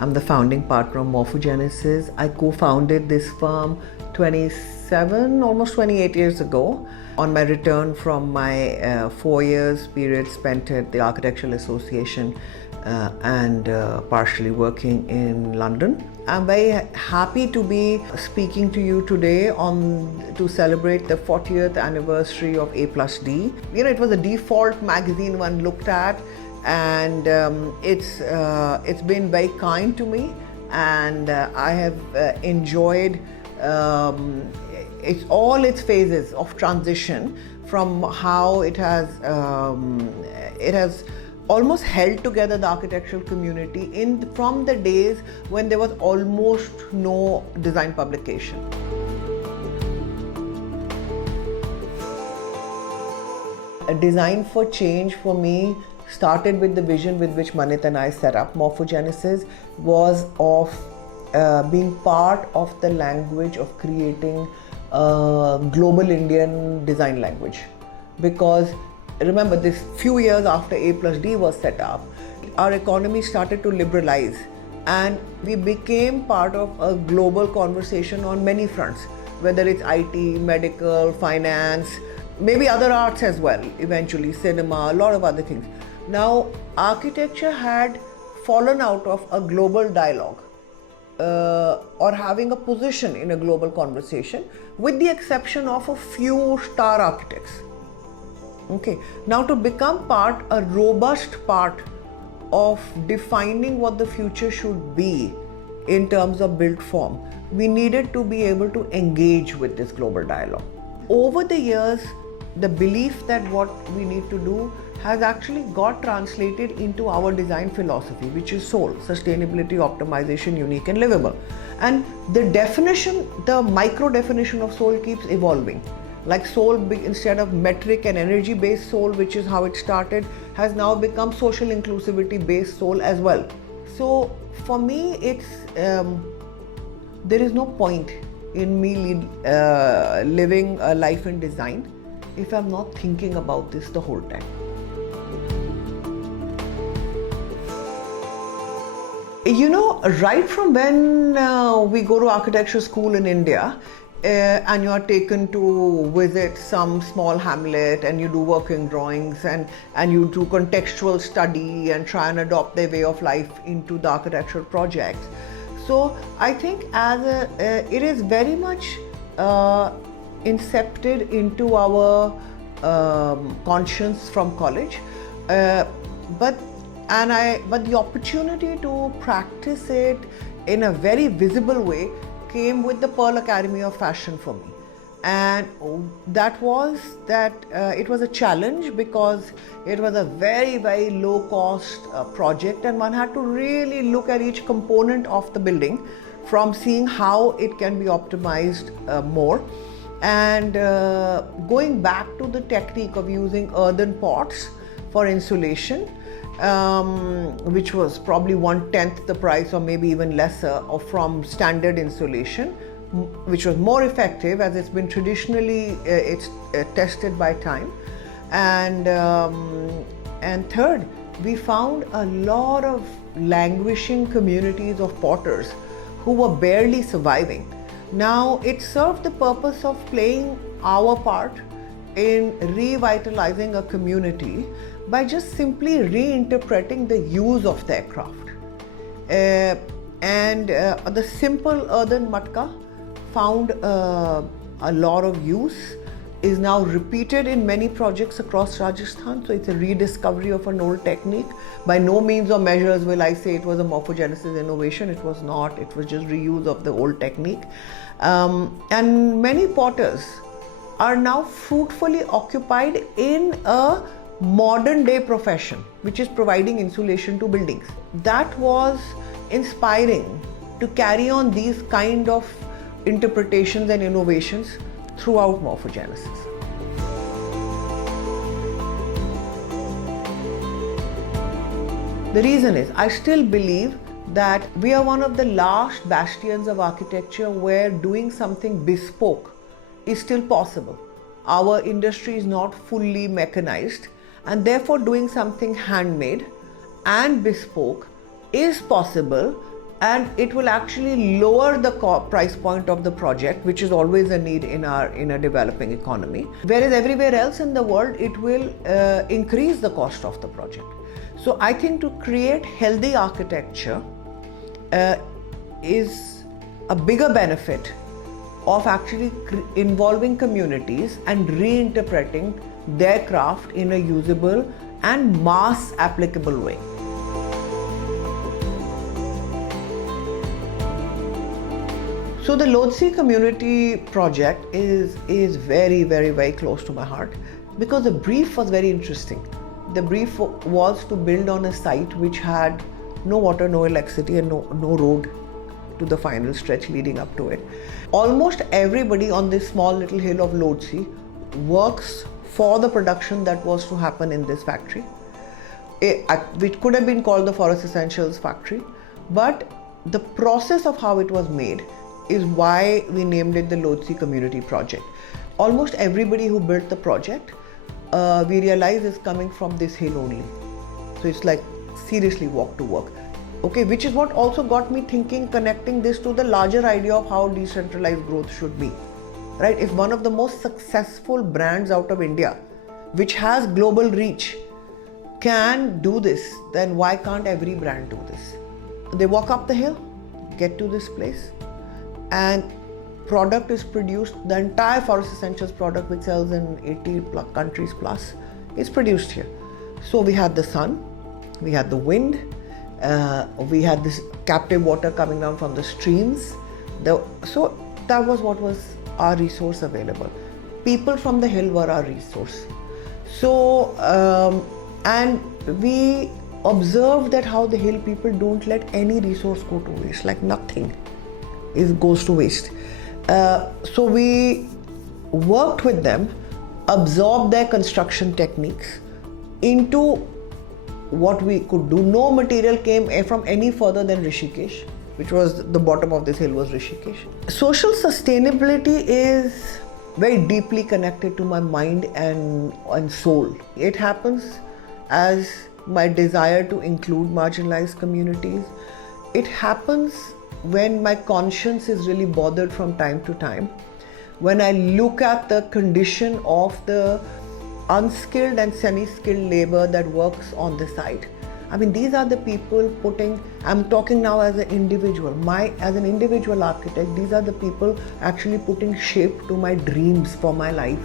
I'm the founding partner of Morphogenesis. I co-founded this firm 27, almost 28 years ago on my return from my 4 years period spent at the Architecture Association and partially working in London. I'm very happy to be speaking to you today to celebrate the 40th anniversary of A+D. You know, it was a default magazine one looked at, and it's been very kind to me, and I have enjoyed all its phases of transition, from how it has almost held together the architectural community from the days when there was almost no design publication. A design for change for me started with the vision with which Manit and I set up Morphogenesis, was of being part of the language of creating a global Indian design language. Because remember, this few years after A+D was set up, our economy started to liberalize, and we became part of a global conversation on many fronts, whether it's IT, medical, finance, maybe other arts as well, eventually cinema, a lot of other things. Now, architecture had fallen out of a global dialogue or having a position in a global conversation, with the exception of a few star architects. Okay, now to become a robust part of defining what the future should be in terms of built form, we needed to be able to engage with this global dialogue. Over the years, the belief that what we need to do has actually got translated into our design philosophy, which is SOUL, sustainability, optimization, unique and livable. And the definition, the micro definition of SOUL keeps evolving. Like SOUL, instead of metric and energy based SOUL, which is how it started, has now become social inclusivity based SOUL as well. So for me, it's there is no point in me living a life in design if I'm not thinking about this the whole time. You know, right from when we go to architecture school in India, and you are taken to visit some small hamlet, and you do working drawings, and you do contextual study and try and adopt their way of life into the architectural projects. So I think it is very much incepted into our conscience from college, but the opportunity to practice it in a very visible way came with the Pearl Academy of Fashion for me. And it was a challenge, because it was a very, very low cost project, and one had to really look at each component of the building, from seeing how it can be optimized more, and going back to the technique of using earthen pots for insulation, which was probably 1/10 the price or maybe even lesser from standard insulation, which was more effective, as it's been traditionally tested by time. And third, we found a lot of languishing communities of potters who were barely surviving. Now, it served the purpose of playing our part in revitalizing a community by just simply reinterpreting the use of their craft. The simple earthen matka found a lot of use, is now repeated in many projects across Rajasthan. So it's a rediscovery of an old technique. By no means or measures will I say it was a Morphogenesis innovation. It was not. It was just reuse of the old technique. And many potters are now fruitfully occupied in a modern day profession, which is providing insulation to buildings. That was inspiring to carry on these kind of interpretations and innovations throughout Morphogenesis. The reason is, I still believe that we are one of the last bastions of architecture where doing something bespoke is still possible. Our industry is not fully mechanized, and therefore doing something handmade and bespoke is possible and it will actually lower the price point of the project, which is always a need in a developing economy. Whereas everywhere else in the world, it will increase the cost of the project. So I think to create healthy architecture is a bigger benefit of actually involving communities and reinterpreting their craft in a usable and mass applicable way. So the Lodzi community project is very, very, very close to my heart because the brief was very interesting. The brief was to build on a site which had no water, no electricity, and no road to the final stretch leading up to it. Almost everybody on this small little hill of Lodzi works for the production that was to happen in this factory, which could have been called the Forest Essentials factory, but the process of how it was made is why we named it the Lodzi Community Project. Almost everybody who built the project, we realize is coming from this hill only. So it's like seriously walk to work. Okay, which is what also got me thinking, connecting this to the larger idea of how decentralized growth should be. Right? If one of the most successful brands out of India, which has global reach, can do this, then why can't every brand do this? They walk up the hill, get to this place, and product is produced. The entire Forest Essentials product, which sells in 80 countries plus, is produced here. So we had the sun, we had the wind, we had this captive water coming down from the streams. So that was what was our resource available. People from the hill were our resource. So, and we observed that how the hill people don't let any resource go to waste, like nothing goes to waste. So we worked with them, absorbed their construction techniques into what we could do. No material came from any further than Rishikesh, which was the bottom of this hill was Rishikesh. Social sustainability is very deeply connected to my mind and soul. It happens as my desire to include marginalized communities. It happens when my conscience is really bothered from time to time, when I look at the condition of the unskilled and semi-skilled labor that works on the site. I mean, these are the people I'm talking now as an individual, as an individual architect, these are the people actually putting shape to my dreams for my life.